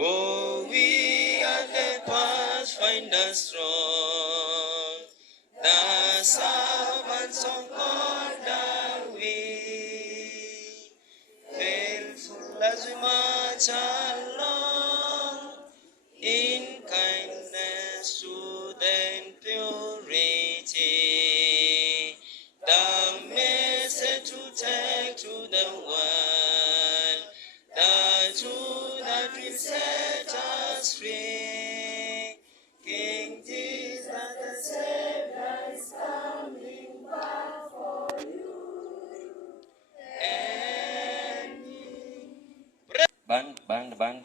Oh, we are the pathfinder strong, the servants of God are we, faithful as we march along, in kindness, truth, and purity, the message to take to the world, the truth that will set us free. King Jesus, the Savior, is coming back for you and me. Band.